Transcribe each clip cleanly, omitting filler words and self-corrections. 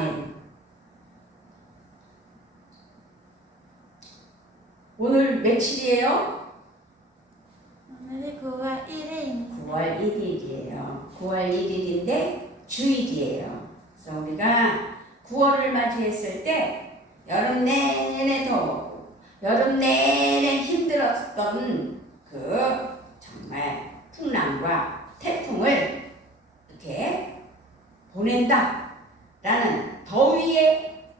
아멘. 오늘 며칠이에요? 오늘이 9월 1일입니다. 9월 1일이에요. 9월 1일인데 주일이에요. 그래서 우리가 9월을 맞이했을 때 여름 내내 더웠고 여름 내내 힘들었던 그 정말 풍랑과 태풍을 이렇게 보낸다 라는 더위에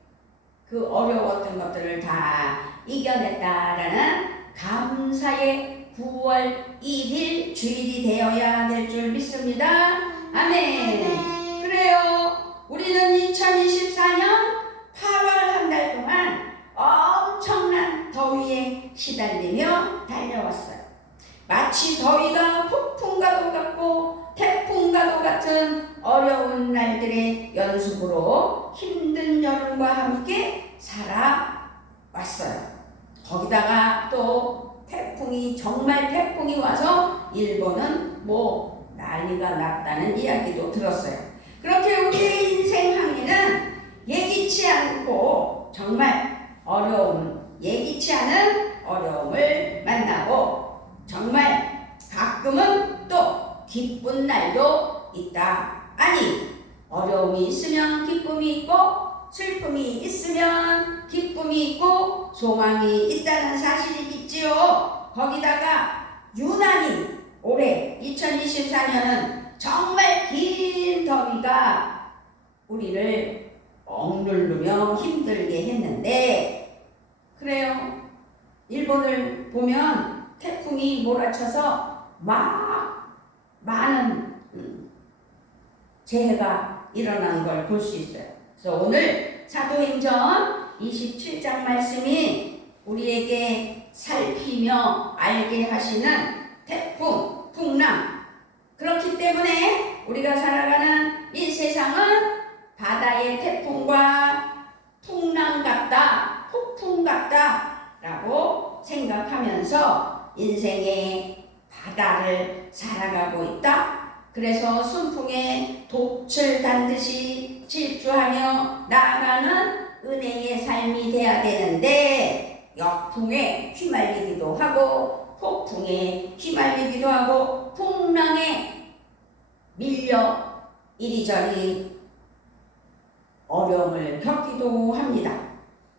그 어려웠던 것들을 다 이겨냈다라는 감사의 9월 1일 주일이 되어야 될 줄 믿습니다. 아멘. 그래요. 우리는 2024년 8월 한 달 동안 엄청난 더위에 시달리며 달려왔어요. 마치 더위가 폭풍과도 같고 태풍과도 같은 어려운 날들의 연속으로 힘든 여름과 함께 살아왔어요. 거기다가 또 태풍이 정말 태풍이 와서 일본은 뭐 난리가 났다는 이야기도 들었어요. 그렇게 우리의 인생 항해는 예기치 않고 정말 예기치 않은 어려움을 만나고 정말 가끔은 또 기쁜 날도 있다. 아니, 어려움이 있으면 기쁨이 있고 슬픔이 있으면 기쁨이 있고 소망이 있다는 사실이겠지요. 거기다가 유난히 올해 2024년은 정말 긴 더위가 우리를 억누르며 힘들게 했는데 그래요. 일본을 보면 태풍이 몰아쳐서 막 많은 재해가 일어나는 걸 볼 수 있어요. 그래서 오늘 사도행전 27장 말씀이 우리에게 살피며 알게 하시는 태풍, 풍랑. 그렇기 때문에 우리가 살아가는 이 세상은 바다의 태풍과 풍랑 같다, 폭풍 같다 라고 생각하면서 인생의 바다를 살아가고 있다. 그래서 순풍에 돛을 단듯이 질주하며 나아가는 은혜의 삶이 돼야 되는데 역풍에 휘말리기도 하고 폭풍에 휘말리기도 하고 풍랑에 밀려 이리저리 어려움을 겪기도 합니다.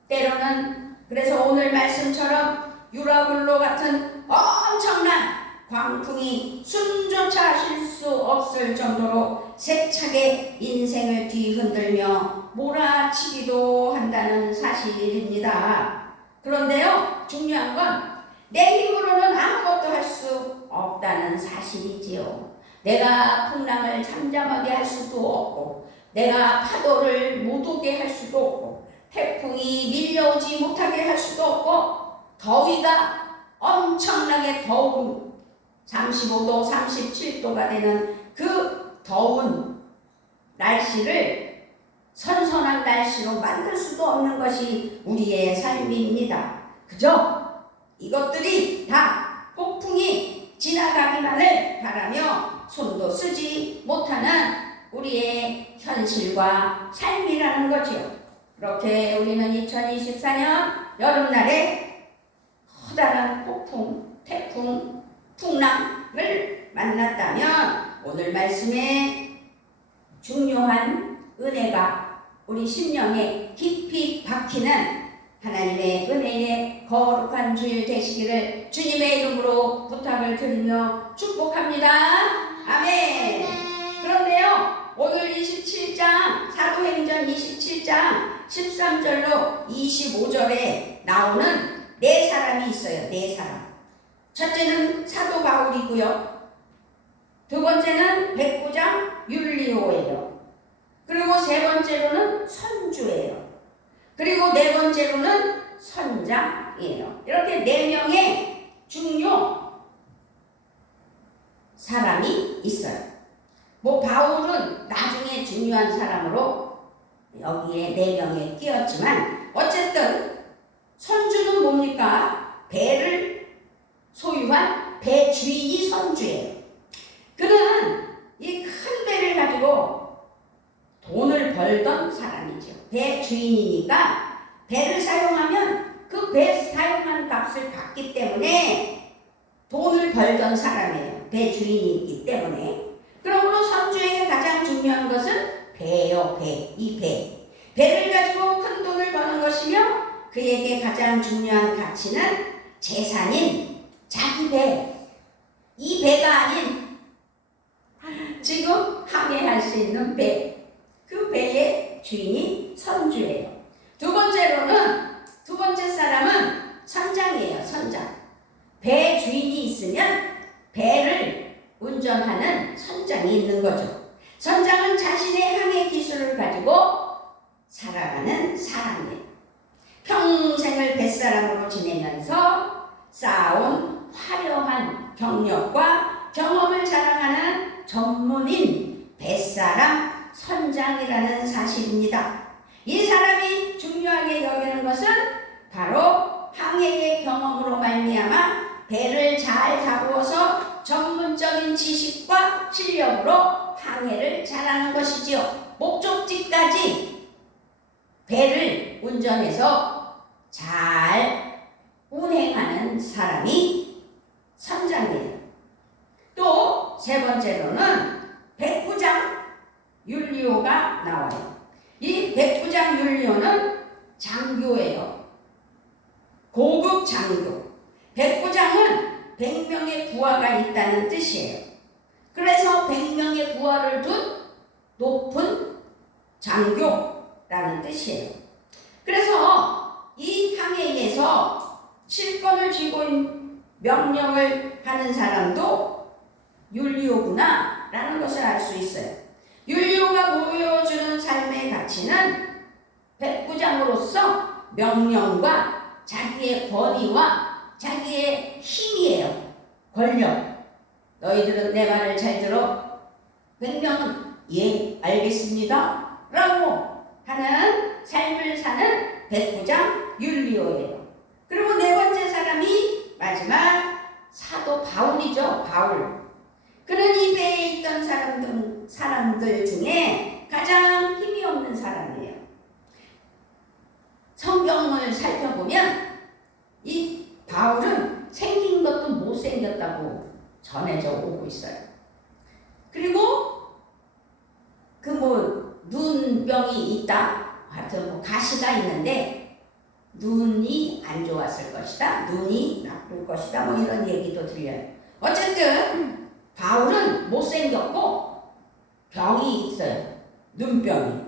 때로는 그래서 오늘 말씀처럼 유라굴로 같은 엄청난 광풍이 숨조차 쉴 수 없을 정도로 세차게 인생을 뒤흔들며 몰아치기도 한다는 사실입니다. 그런데요, 중요한 건 내 힘으로는 아무것도 할 수 없다는 사실이지요. 내가 풍랑을 잠잠하게 할 수도 없고 내가 파도를 못 오게 할 수도 없고 태풍이 밀려오지 못하게 할 수도 없고 더위가 엄청나게 더운 35도, 37도가 되는 그 더운 날씨를 선선한 날씨로 만들 수도 없는 것이 우리의 삶입니다. 그죠? 이것들이 다 폭풍이 지나가기만을 바라며 손도 쓰지 못하는 우리의 현실과 삶이라는 거지요. 그렇게 우리는 2024년 여름날에 커다란 폭풍, 태풍, 풍랑을 만났다면 오늘 말씀에 중요한 은혜가 우리 심령에 깊이 박히는 하나님의 은혜의 거룩한 주일 되시기를 주님의 이름으로 부탁을 드리며 축복합니다. 아멘. 그런데요, 오늘 27장 사도행전 27장 13절로 25절에 나오는 네 사람이 있어요. 네 사람. 첫째는 사도 바울이고요. 두 번째는 백부장 율리오예요. 그리고 세 번째로는 선주예요. 그리고 네 번째로는 선장이에요. 이렇게 네 명의 중요 사람이 있어요. 뭐 바울은 나중에 중요한 사람으로 여기에 네 명에 끼었지만 어쨌든 선주는 뭡니까? 배를 소유한 배 주인이 선주예요. 그는 이 큰 배를 가지고 돈을 벌던 사람이죠. 배 주인이니까 배를 사용하면 그 배 사용한 값을 받기 때문에 돈을 벌던 사람이에요. 배 주인이기 때문에. 그러므로 선주에게 가장 중요한 것은 배요, 배. 이 배. 배를 가지고 큰 돈을 버는 것이며 그에게 가장 중요한 가치는 재산인 자기 배. 이 배가 아닌 지금 항해할 수 있는 배. 그 배의 주인이 선주예요. 두 번째 사람은 선장이에요. 선장. 배 주인이 있으면 배를 운전하는 선장이 있는 거죠. 선장은 자신의 항해 기술을 가지고 살아가는 사람이에요. 평생을 뱃사람으로 지내면서 쌓아온 화려한 경력과 경험을 자랑하는 전문인 뱃사람 선장이라는 사실입니다. 이 사람이 중요하게 여기는 것은 바로 항해의 경험으로 말미암아 배를 잘 다루어서 전문적인 지식과 실력으로 항해를 잘하는 것이지요. 목적지까지 배를 운전해서 잘 운행하는 사람이 선장이에요. 또 세 번째로는 백부장 율리오가 나와요. 이 백부장 율리오는 장교예요. 고급 장교. 백부장은 100명의 부하가 있다는 뜻이에요. 그래서 100명의 부하를 둔 높은 장교라는 뜻이에요. 그래서 이 항해에서 실권을 쥐고 명령을 하는 사람도 율리오구나 라는 것을 알 수 있어요. 율리오가 보여주는 삶의 가치는 백부장으로서 명령과 자기의 권위와 자기의 힘이에요. 권력. 너희들은 내 말을 잘 들어. 100명은 예 알겠습니다 라고 하는 삶을 사는 백부장 율리오예요. 그리고 네 번째 사람이 마지막 사도 바울이죠. 바울. 그는 이 배에 있던 사람들 중에 가장 힘이 없는 사람이에요. 성경을 살펴보면 이 바울은 생긴 것도 못생겼다고 전해져 오고 있어요. 그리고 눈병이 있다. 하여튼 가시가 있는데 눈이 안 좋았을 것이다. 눈이 나쁠 것이다. 이런 얘기도 들려요. 어쨌든 바울은 못생겼고 병이 있어요. 눈병이.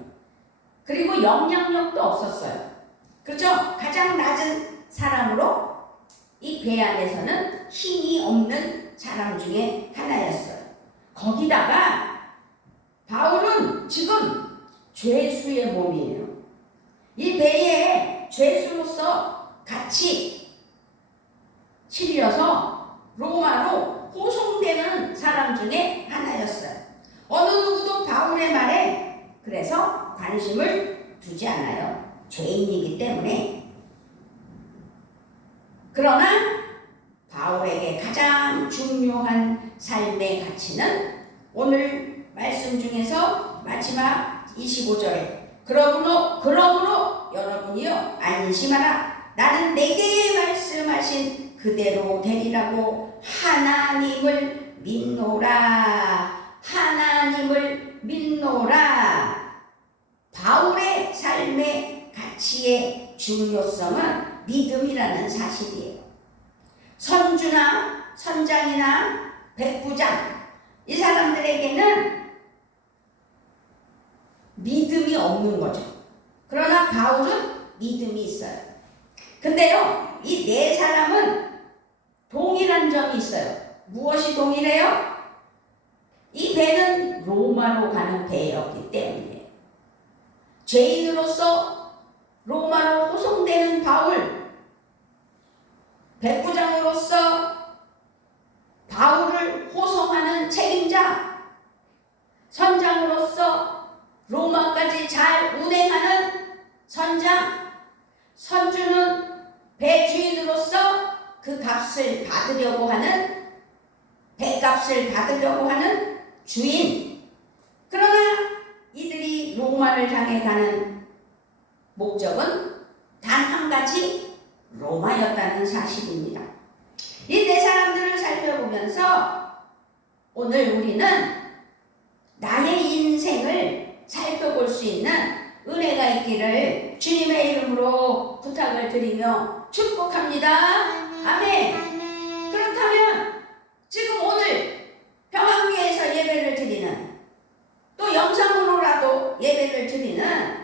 그리고 영향력도 없었어요. 그렇죠? 가장 낮은 사람으로 이 배 안에서는 힘이 없는 사람 중에 하나였어요. 거기다가 바울은 지금 죄수의 몸이에요. 이 배에 죄수로서 같이 실려서 로마로 호송되는 사람 중에 하나였어요. 어느 누구도 바울의 말에 그래서 관심을 두지 않아요. 죄인이기 때문에. 그러나 바울에게 가장 중요한 삶의 가치는 오늘 말씀 중에서 마지막 25절에 그러므로 여러분이요 안심하라. 나는 내게 말씀하신 그대로 되리라고 하나님을 믿노라. 하나님을 믿노라. 바울의 삶의 가치의 중요성은 믿음이라는 사실이에요. 선주나 선장이나 백부장 이 사람들에게는 믿음이 없는 거죠. 그러나 바울은 믿음이 있어요. 근데요, 이 네 사람은 동일한 점이 있어요. 무엇이 동일해요? 이 배는 로마로 가는 배였기 때문에 죄인으로서 로마로 호송되는 바울, 백부장으로서 바울을 호송하는 책임자, 선장으로서 로마까지 잘 운행하는 선장, 선주는 배 주인으로서 그 값을 받으려고 하는, 배값을 받으려고 하는 주인. 그러나 이들이 로마를 향해 가는 목적은 단 한 가지 로마였다는 사실입니다. 이 네 사람들을 살펴보면서 오늘 우리는 나의 인생을 살펴볼 수 있는 은혜가 있기를 주님의 이름으로 부탁을 드리며 축복합니다. 아멘. 그렇다면 지금 오늘 평안교회에서 예배를 드리는, 또 영상으로라도 예배를 드리는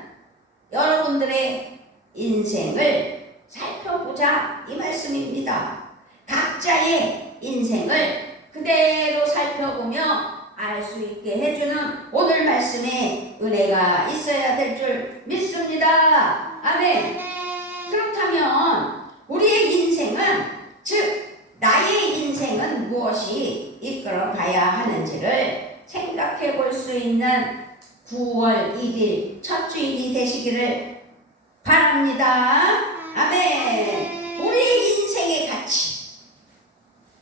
여러분들의 인생을 살펴보자 이 말씀입니다. 각자의 인생을 그대로 살펴보며 알 수 있게 해주는 오늘 말씀에 은혜가 있어야 될 줄 믿습니다. 아멘. 그렇다면 우리의 인생은, 즉 나의 인생은 무엇이 이끌어가야 하는지를 생각해 볼 수 있는 9월 1일 첫 주일이 되시기를 바랍니다. 아멘. 우리의 인생의 가치,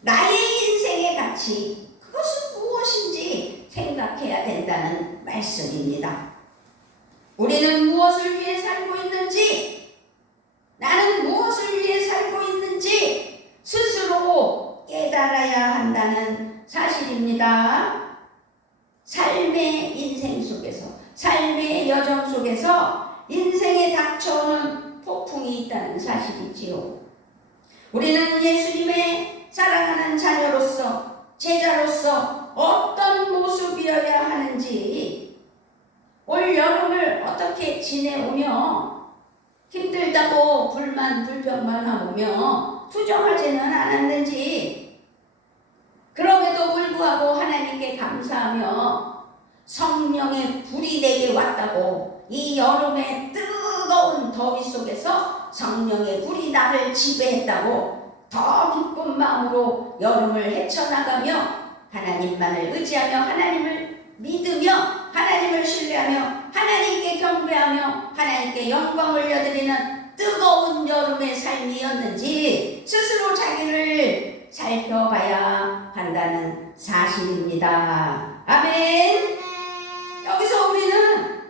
나의 인생의 가치, 그것은 무엇인지 생각해야 된다는 말씀입니다. 우리는 무엇을 위해 살고 있는지, 나는 무엇을 위해 살고 있는지 스스로 깨달아야 한다는 사실입니다. 삶의 인생 속에서, 삶의 여정 속에서 인생에 닥쳐오는 폭풍이 있다는 사실이지요. 우리는 예수님의 사랑하는 자녀로서, 제자로서 어떤 모습이어야 하는지, 올 여름을 어떻게 지내오며 힘들다고 불만 불평만 하며 투정하지는 않았는지, 그럼에도 불구하고 하나님께 감사하며 성령의 불이 내게 왔다고, 이 여름의 뜨거운 더위 속에서 성령의 불이 나를 지배했다고 더 기쁜 마음으로 여름을 헤쳐나가며 하나님만을 의지하며 하나님을 믿으며 하나님을 신뢰하며 하나님께 경배하며 하나님께 영광 올려드리는 뜨거운 여름의 삶이었는지 스스로 자기를 살펴봐야 한다는 사실입니다. 아멘. 여기서 우리는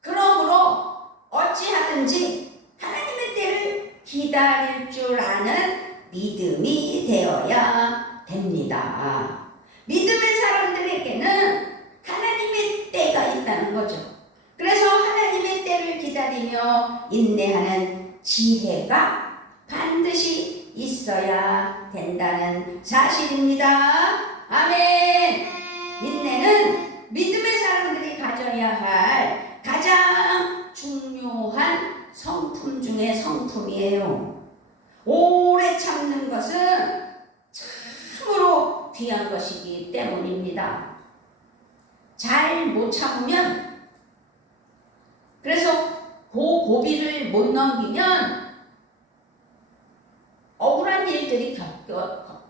그러므로 어찌하든지 하나님의 때를 기다릴 줄 아는 믿음이 되어야 됩니다. 믿음의 사람들에게는 하나님의 때가 있다는 거죠. 그래서 하나님의 때를 기다리며 인내하는 지혜가 반드시 있어야 된다는 사실입니다. 아멘. 인내는 믿음의 사람들이 가져야 할 가장 중요한 성품 중에 성품이에요. 오래 참는 것은 참으로 귀한 것이기 때문입니다. 잘 못 참으면, 그래서 고비를 못 넘기면 억울한 일들이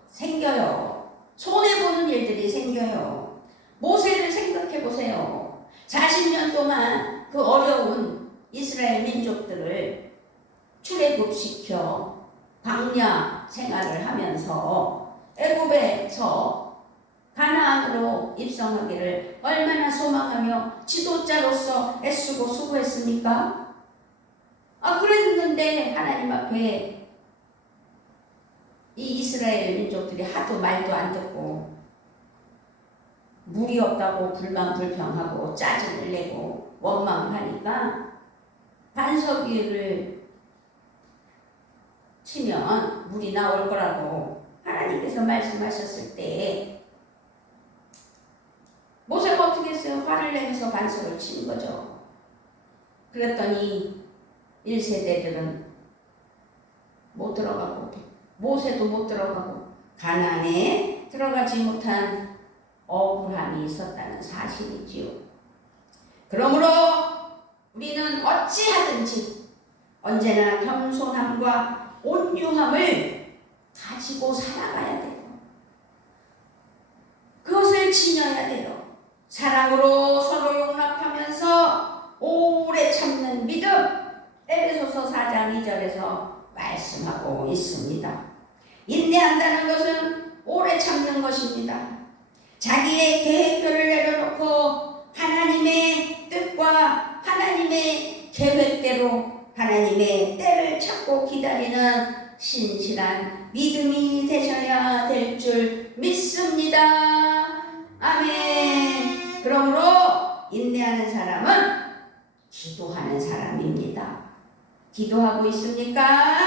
생겨요. 손해보는 일들이 생겨요. 모세를 생각해 보세요. 40년 동안 그 어려운 이스라엘 민족들을 출애굽시켜 광야 생활을 하면서 애굽에서 가나안으로 입성하기를 얼마나 소망하며 지도자로서 애쓰고 수고했습니까? 그랬는데 하나님 앞에 이 이스라엘 민족들이 하도 말도 안 듣고 물이 없다고 불만불평하고 짜증을 내고 원망하니까 반석 위를 치면 물이 나올 거라고 하나님께서 말씀하셨을 때 모세가 어떻게 했어요? 화를 내면서 반석을 치는 거죠. 그랬더니 1세대들은 못 들어가고 모세도 못 들어가고 가나안에 들어가지 못한 억울함이 있었다는 사실이지요. 그러므로 우리는 어찌하든지 언제나 겸손함과 온유함을 가지고 살아가야 돼요. 그것을 지녀야 돼요. 사랑으로 서로 용납하면서 오래 참는 믿음, 에베소서 4장 2절에서 말씀하고 있습니다. 인내한다는 것은 오래 참는 것입니다. 자기의 계획표를 내려놓고 하나님의 뜻과 하나님의 계획대로 하나님의 때를 찾고 기다리는 신실한 믿음이 되셔야 될 줄 믿습니다. 아멘. 그러므로 인내하는 사람은 기도하는 사람입니다. 기도하고 있습니까?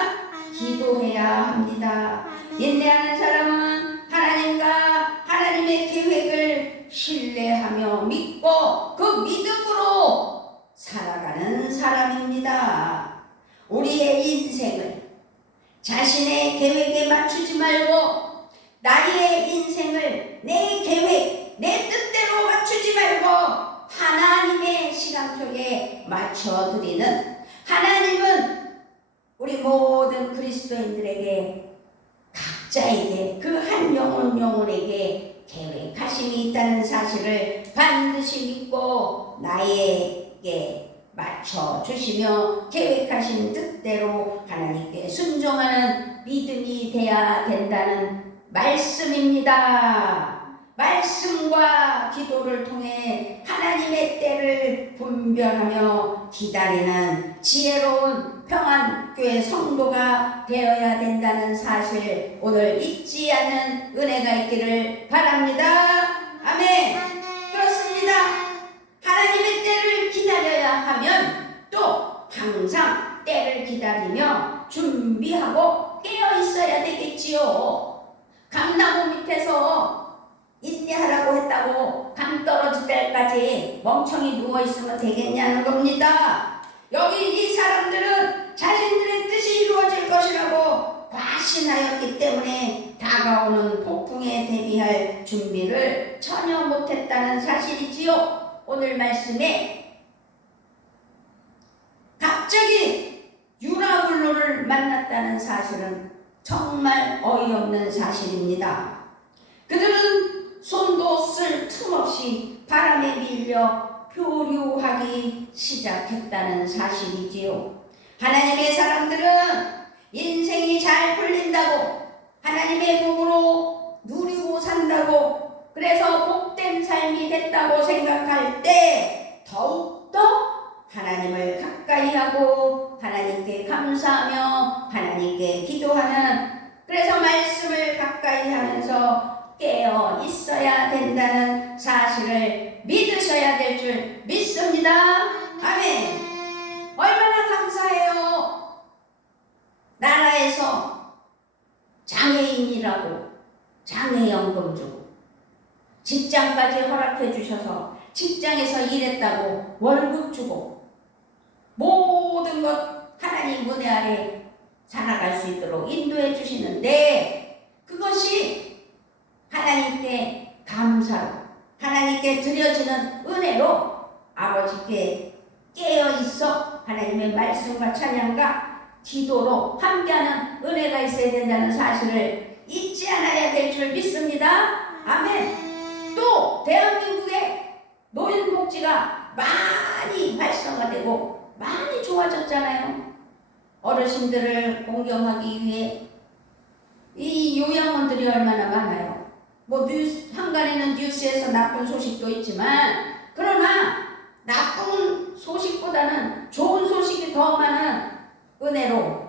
기도해야 합니다. 인내하는 사람은 하나님과 하나님의 계획을 신뢰하며 믿고 그 믿음으로 살아가는 사람입니다. 우리의 인생을 자신의 계획에 맞추지 말고 나의 인생을 내 계획, 내 뜻대로 맞추지 말고 하나님의 시간표에 맞춰드리는, 하나님은 우리 모든 그리스도인들에게 각자에게 그 한 영혼에게 계획하심이 있다는 사실을 반드시 믿고 나에게 맞춰주시며 계획하신 뜻대로 하나님께 순종하는 믿음이 되어야 된다는 말씀입니다. 말씀과 기도를 통해 하나님의 때를 분별하며 기다리는 지혜로운 평안교회 성도가 되어야 된다는 사실 오늘 잊지 않는 은혜가 있기를 바랍니다. 아멘. 그렇습니다. 하나님의 때를 기다려야 하면 또 항상 때를 기다리며 준비하고 깨어 있어야 되겠지요. 감나무 밑에서 인내하라고 했다고 감 떨어질 때까지 멍청이 누워있으면 되겠냐는 겁니다. 여기 이 사람들은 자신들의 뜻이 이루어질 것이라고 과신하였기 때문에 다가오는 폭풍에 대비할 준비를 전혀 못했다는 사실이지요. 오늘 말씀에 갑자기 유라굴로를 만났다는 사실은 정말 어이없는 사실입니다. 그들은 손도 쓸 틈 없이 바람에 밀려 표류하기 시작했다는 사실이지요. 하나님의 사람들은 인생이 잘 풀린다고, 하나님의 복으로 누리고 산다고, 그래서 복된 삶이 됐다고 생각할 때 더욱더 하나님을 가까이 하고 하나님께 감사하며 하나님께 기도하는, 그래서 말씀을 가까이 하면서 깨어 있어야 된다는 사실을 믿으셔야 될 줄 믿습니다. 아멘. 얼마나 감사해요. 나라에서 장애인이라고 장애연금 주고 직장까지 허락해 주셔서 직장에서 일했다고 월급 주고 모든 것 하나님 은혜 아래 살아갈 수 있도록 인도해 주시는데, 그것이 하나님께 감사로 하나님께 드려지는 은혜로 아버지께 깨어 있어 하나님의 말씀과 찬양과 기도로 함께하는 은혜가 있어야 된다는 사실을 잊지 않아야 될 줄 믿습니다. 아멘. 또 대한민국의 노인복지가 많이 활성화되고 많이 좋아졌잖아요. 어르신들을 공경하기 위해 이 요양원들이 얼마나 많아요. 뭐 한간에는 뉴스에서 나쁜 소식도 있지만, 그러나 나쁜 소식보다는 좋은 소식이 더 많은 은혜로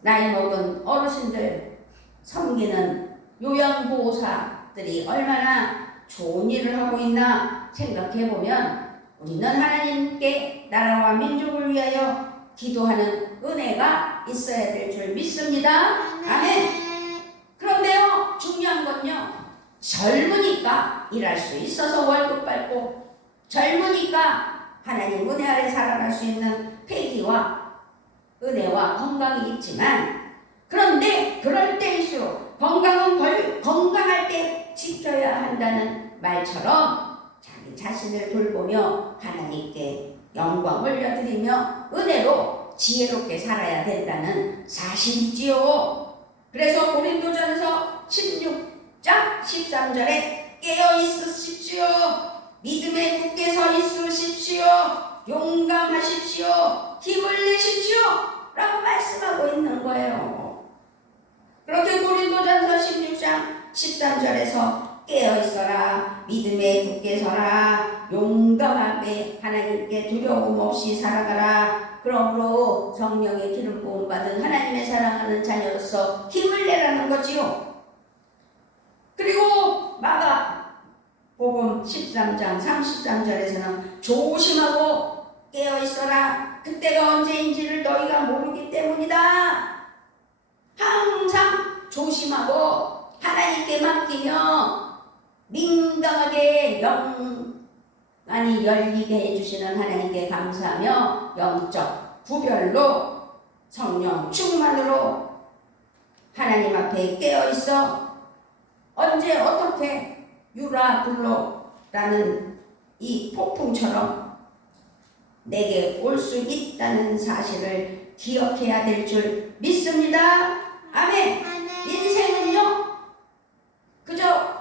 나이 먹은 어르신들 섬기는 요양보호사들이 얼마나 좋은 일을 하고 있나 생각해보면 우리는 하나님께 나라와 민족을 위하여 기도하는 은혜가 있어야 될 줄 믿습니다. 아멘. 그런데요, 중요한 건요, 젊으니까 일할 수 있어서 월급 받고, 젊으니까 하나님 은혜 아래 살아갈 수 있는 패기와 은혜와 건강이 있지만, 그런데 그럴 때일수록 건강은 건강할 때 지켜야 한다는 말처럼 자기 자신을 돌보며 하나님께 영광 올려드리며 은혜로 지혜롭게 살아야 된다는 사실이지요. 그래서 고린도전서 16장 13절에 깨어 있으십시오, 믿음에 굳게 서 있으십시오, 용감하십시오, 힘을 내십시오 라고 말씀하고 있는 거예요. 그렇게 고린도전서 16장 13절에서 깨어 있어라. 믿음에 굳게 서라. 용감하게 하나님께 두려움 없이 살아가라. 그러므로 성령의 기름 부음 받은 하나님의 사랑하는 자녀로서 힘을 내라는 거지요. 그리고 마가복음 13장 33절에서는 조심하고 깨어 있어라. 그때가 언제인지를 너희가 모르기 때문이다. 항상 조심하고 하나님께 맡기며 민감하게 영안이 열리게 해주시는 하나님께 감사하며 영적 구별로 성령 충만으로 하나님 앞에 깨어있어 언제 어떻게 유라굴로라는 이 폭풍처럼 내게 올 수 있다는 사실을 기억해야 될 줄 믿습니다. 아멘. 인생은요 그저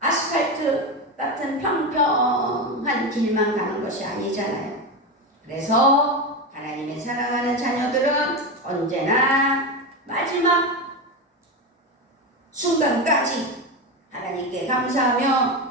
아스팔트 같은 평평한 길만 가는 것이 아니잖아요. 그래서 하나님의 사랑하는 자녀들은 언제나 마지막 순간까지 하나님께 감사하며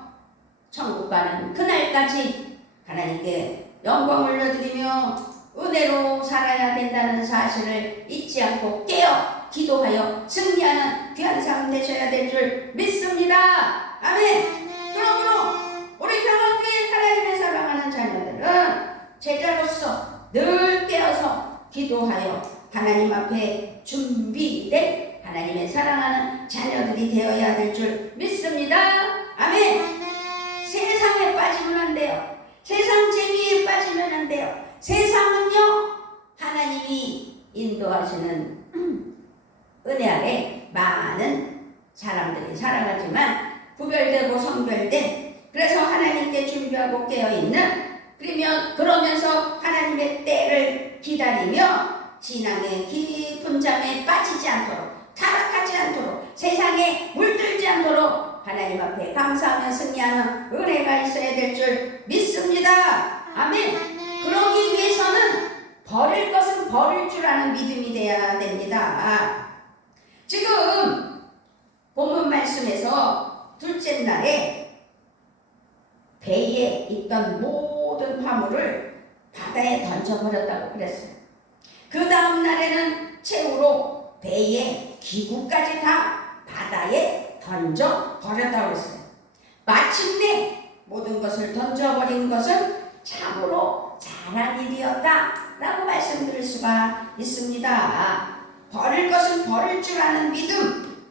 천국 가는 그날까지 하나님께 영광을 올려드리며 은혜로 살아야 된다는 사실을 잊지 않고 깨어 기도하여 승리하는 귀한 삶 되셔야 될 줄 믿습니다. 아멘. 그러므로 우리 평안교회 하나님의 사랑하는 자녀들은 제자로서 늘 깨어서 기도하여 하나님 앞에 준비된 하나님의 사랑하는 자녀들이 되어야 될 줄 믿습니다. 아멘. 세상에 빠지면 안 돼요. 세상 재미에 빠지면 안 돼요. 세상은요 하나님이 인도하시는 은혜 아래 많은 사람들이 살아가지만 구별되고 성별된 그래서 하나님께 준비하고 깨어있는 그러면서 하나님의 때를 기다리며 신앙의 깊은 잠에 빠지지 않도록 타락하지 않도록 세상에 물들지 않도록 하나님 앞에 감사하며 승리하는 은혜가 있어야 될 줄 믿습니다. 아멘. 그러기 위해서는 버릴 것은 버릴 줄 아는 믿음이 되어야 됩니다. 지금 본문 말씀에서 둘째 날에 배에 있던 모든 화물을 바다에 던져버렸다고 그랬어요. 그 다음 날에는 최후로 배의 기구까지 다 바다에 던져버렸다고 했어요. 마침내 모든 것을 던져버린 것은 참으로 잘한 일이었다라고 말씀드릴 수가 있습니다. 버릴 것은 버릴 줄 아는 믿음.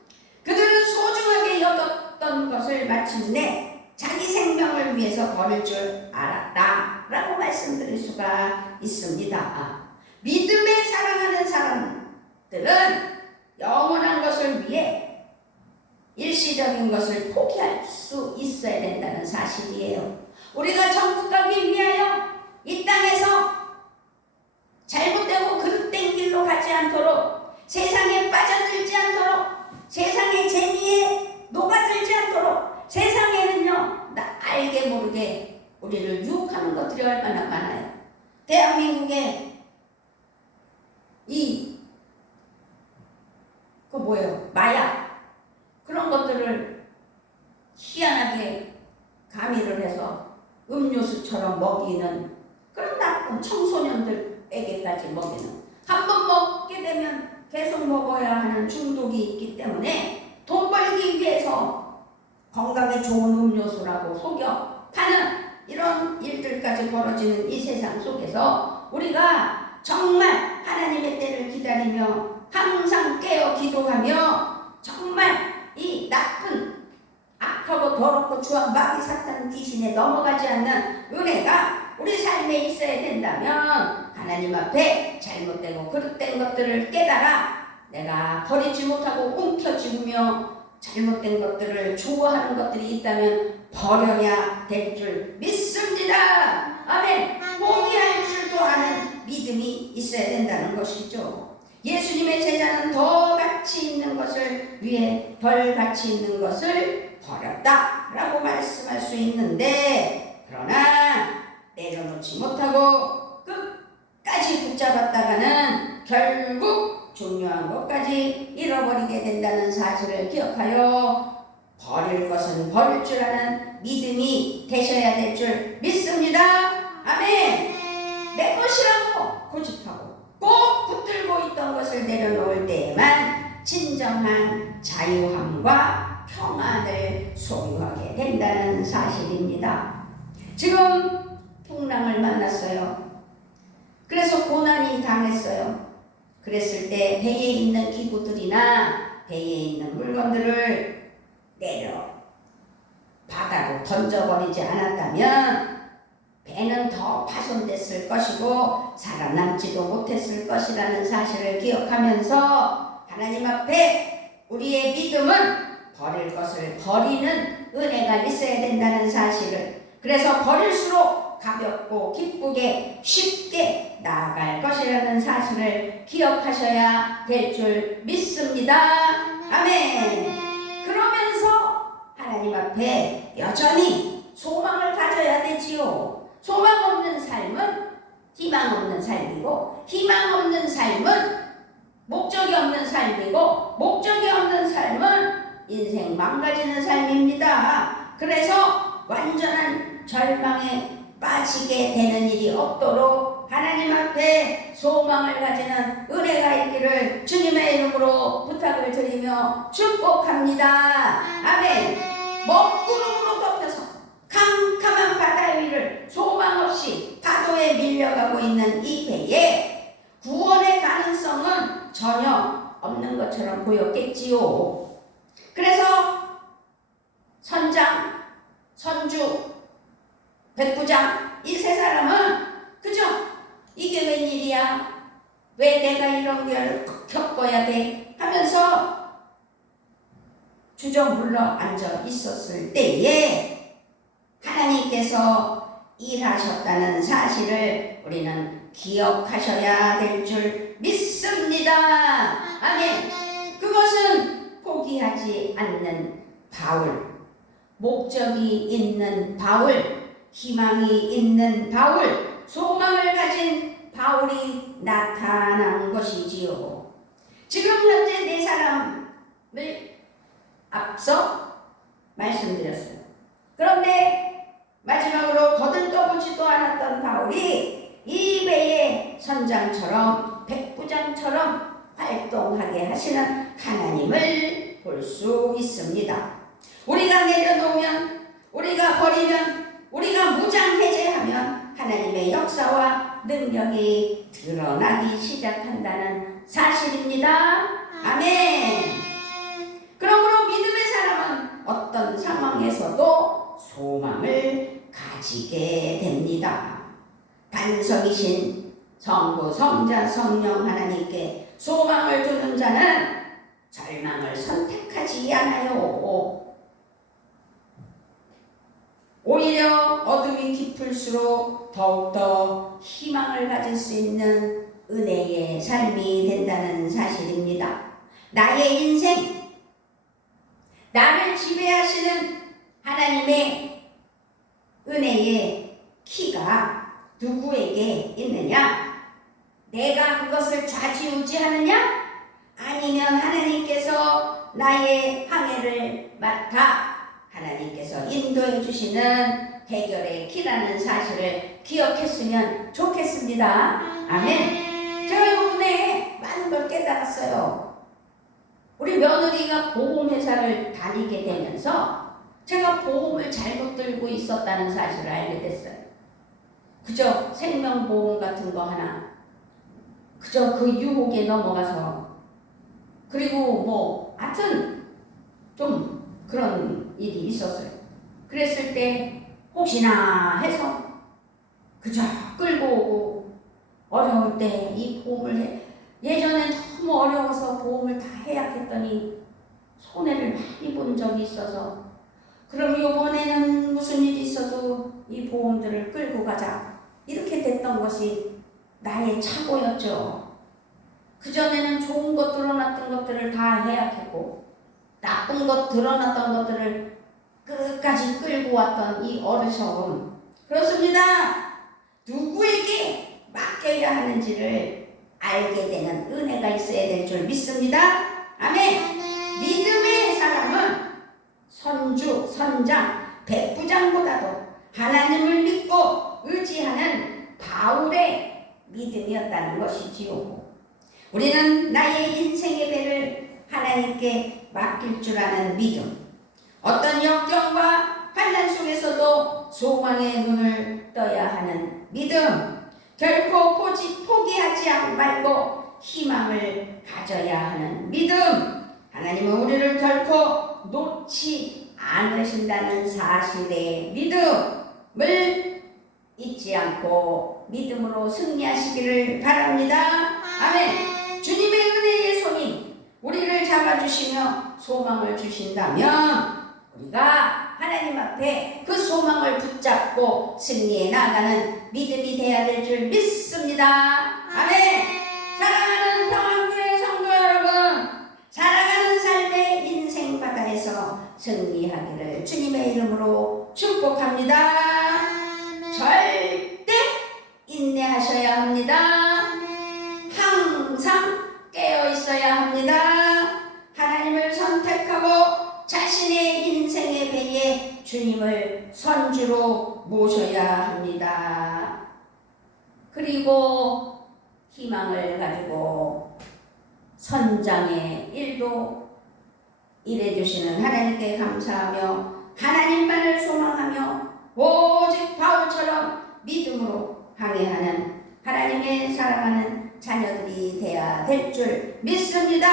그들은 소중하게 여겼던 것을 마침내 자기 생명을 위해서 버릴 줄 알았다라고 말씀드릴 수가 있습니다. 믿음에 사랑하는 사람들은 영원한 것을 위해 일시적인 것을 포기할 수 있어야 된다는 사실이에요. 우리가 천국 가기 위하여 이 땅에서 잘못되고 그릇된 길로 가지 않도록 세상에 빠져들지 않도록 세상의 재미에 녹아들지 않도록 세상에는요 알게 모르게 우리를 유혹하는 것들이 얼마나 많아요. 대한민국에 마약 그런 것들을 희한하게 가미를 해서 음료수처럼 먹이는 그런 나쁜 청소년들에게까지 먹이는 한 번 먹게 되면 계속 먹어야 하는 중독이 있기 때문에 돈 벌기 위해서 건강에 좋은 음료수라고 속여 파는 이런 일들까지 벌어지는 이 세상 속에서 우리가 정말 하나님의 때를 기다리며 항상 깨어 기도하며 정말 이 나쁜 악하고 더럽고 추한 마귀 사탄 귀신에 넘어가지 않는 은혜가 우리 삶에 있어야 된다면 하나님 앞에 잘못되고 그릇된 것들을 깨달아 내가 버리지 못하고 움켜쥐며 잘못된 것들을 좋아하는 것들이 있다면 버려야 될 줄 믿습니다. 아멘. 포기할 줄도 아는 믿음이 있어야 된다는 것이죠. 예수님의 제자는 더 가치 있는 것을 위해 덜 가치 있는 것을 버렸다 라고 말씀할 수 있는데 그러나 내려놓지 못하고 끝까지 붙잡았다가는 결국 중요한 것까지 잃어버리게 된다는 사실을 기억하여 버릴 것은 버릴 줄 아는 믿음이 되셔야 될 줄 믿습니다. 아멘. 내 것이라고 고집하고 꼭 붙들고 있던 것을 내려놓을 때에만 진정한 자유함과 평안을 소유하게 된다는 사실입니다. 지금 풍랑을 만났어요. 그래서 고난이 당했어요. 그랬을 때 배에 있는 기구들이나 배에 있는 물건들을 내려 바다로 던져버리지 않았다면 배는 더 파손됐을 것이고 살아남지도 못했을 것이라는 사실을 기억하면서 하나님 앞에 우리의 믿음은 버릴 것을 버리는 은혜가 있어야 된다는 사실을, 그래서 버릴수록 가볍고 기쁘게 쉽게 나아갈 것이라는 사실을 기억하셔야 될 줄 믿습니다. 아멘. 그러면서 하나님 앞에 여전히 소망을 가져야 되지요. 소망 없는 삶은 희망 없는 삶이고, 희망 없는 삶은 목적이 없는 삶이고, 목적이 없는 삶은 인생 망가지는 삶입니다. 그래서 완전한 절망에 빠지게 되는 일이 없도록 하나님 앞에 소망을 가지는 은혜가 있기를 주님의 이름으로 부탁을 드리며 축복합니다. 아멘. 먹구름으로 덮여서 캄캄한 바다 위를 소망 없이 파도에 밀려가고 있는 이 배에 구원의 가능성은 전혀 없는 것처럼 보였겠지요. 그래서 선장, 선주, 백부장 이 세 사람은 그죠? 이게 웬일이야? 왜 내가 이런 걸 겪어야 돼? 하면서 주저물러 앉아 있었을 때에 하나님께서 일하셨다는 사실을 우리는 기억하셔야 될 줄 믿습니다. 아멘. 그것은 포기하지 않는 바울, 목적이 있는 바울, 희망이 있는 바울, 소망을 가진 바울이 나타난 것이지요. 지금 현재 네 사람을 앞서 말씀드렸어요. 그런데 마지막으로 거들떠보지도 않았던 바울이 이 배의 선장처럼 백부장처럼 활동하게 하시는 하나님을 볼 수 있습니다. 우리가 내려놓으면, 우리가 버리면, 우리가 무장해제하면 하나님의 역사와 능력이 드러나기 시작한다는 사실입니다. 아멘. 그러므로 믿음의 사람은 어떤 상황에서도 소망을 가지게 됩니다. 반석이신 성부, 성자, 성령 하나님께 소망을 두는 자는 절망을 선택하지 않아요. 오히려 어둠이 깊을수록 더욱더 희망을 가질 수 있는 은혜의 삶이 된다는 사실입니다. 나의 인생, 나를 지배하시는 하나님의 은혜의 키가 누구에게 있느냐? 내가 그것을 좌지우지하느냐? 아니면 하나님께서 나의 항해를 맡아 하나님께서 인도해 주시는 해결의 키라는 사실을 기억했으면 좋겠습니다. 아멘. 제가 이번에 많은 걸 깨달았어요. 우리 며느리가 보험회사를 다니게 되면서 제가 보험을 잘못 들고 있었다는 사실을 알게 됐어요. 그저 생명보험 같은 거 하나, 그저 그 유혹에 넘어가서, 그리고 하여튼 좀 그런 일이 있었어요. 그랬을 때 혹시나 해서 그저 끌고 오고, 어려울 때 이 보험을 해, 예전에 너무 어려워서 보험을 다 해약했더니 손해를 많이 본 적이 있어서, 그럼 이번에는 무슨 일이 있어도 이 보험들을 끌고 가자, 이렇게 됐던 것이 나의 착오였죠. 그전에는 좋은 것 드러났던 것들을 다 해약했고, 나쁜 것 드러났던 것들을 끝까지 끌고 왔던 이 어리석음. 그렇습니다. 누구에게 맡겨야 하는지를 알게 되는 은혜가 있어야 될 줄 믿습니다. 아멘. 믿음의 사람은 선주, 선장, 백부장보다도 하나님을 믿고 의지하는 바울의 믿음이었다는 것이지요. 우리는 나의 인생의 배를 하나님께 맡길 줄 아는 믿음, 어떤 역경과 환난 속에서도 소망의 눈을 떠야 하는 믿음, 결코 포기하지 말고 희망을 가져야 하는 믿음, 하나님은 우리를 결코 놓지 않으신다는 사실의 믿음을 잊지 않고 믿음으로 승리하시기를 바랍니다. 아멘. 주님의 은혜의 손이 우리를 잡아주시며 소망을 주신다면 우리가 하나님 앞에 그 소망을 붙잡고 승리해 나가는 믿음이 되어야 될 줄 믿습니다. 아멘. 사랑하는 평안교회 성도 여러분, 살아가는 삶의 인생 바다에서 승리하기를 주님의 이름으로 축복합니다. 절대 인내하셔야 합니다. 항상 깨어 있어야 합니다. 하나님을 선택하고 자신의 인생의 배에 주님을 선주로 모셔야 합니다. 그리고 희망을 가지고 선장의 일도 일해주시는 하나님께 감사하며 하나님만을 소망하며 오직 바울처럼 믿음으로 항해하는 하나님의 사랑하는 자녀들이 되어야 될 줄 믿습니다.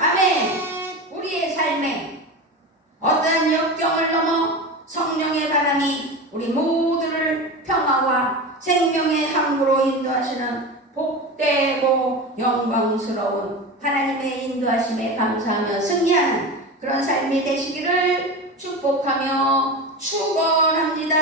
아멘. 우리의 삶에 어떤 역경을 넘어 성령의 바람이 우리 모두를 평화와 생명의 항구로 인도하시는 복되고 영광스러운 하나님의 인도하심에 감사하며 승리하는 그런 삶이 되시기를 축복하며 축원합니다.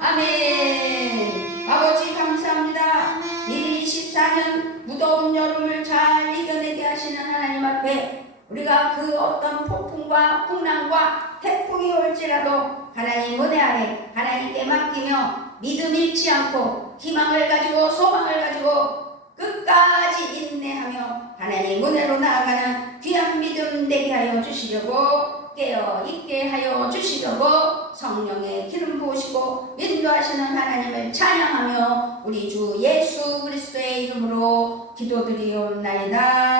아멘. 아버지 감사합니다. 24년 무더운 여름을 잘 이겨내게 하시는 하나님 앞에 우리가 그 어떤 폭풍과 풍랑과 태풍이 올지라도 하나님 은혜 아래 하나님께 맡기며 믿음 잃지 않고 희망을 가지고 소망을 가지고 끝까지 인내하며 하나님 은혜로 나아가는 귀한 믿음 되게 하여 주시려고 깨어 있게 하여 주시려고 성령의 기름 부으시고 인도하시는 하나님을 찬양하며 우리 주 예수 그리스도의 이름으로 기도드리옵나이다.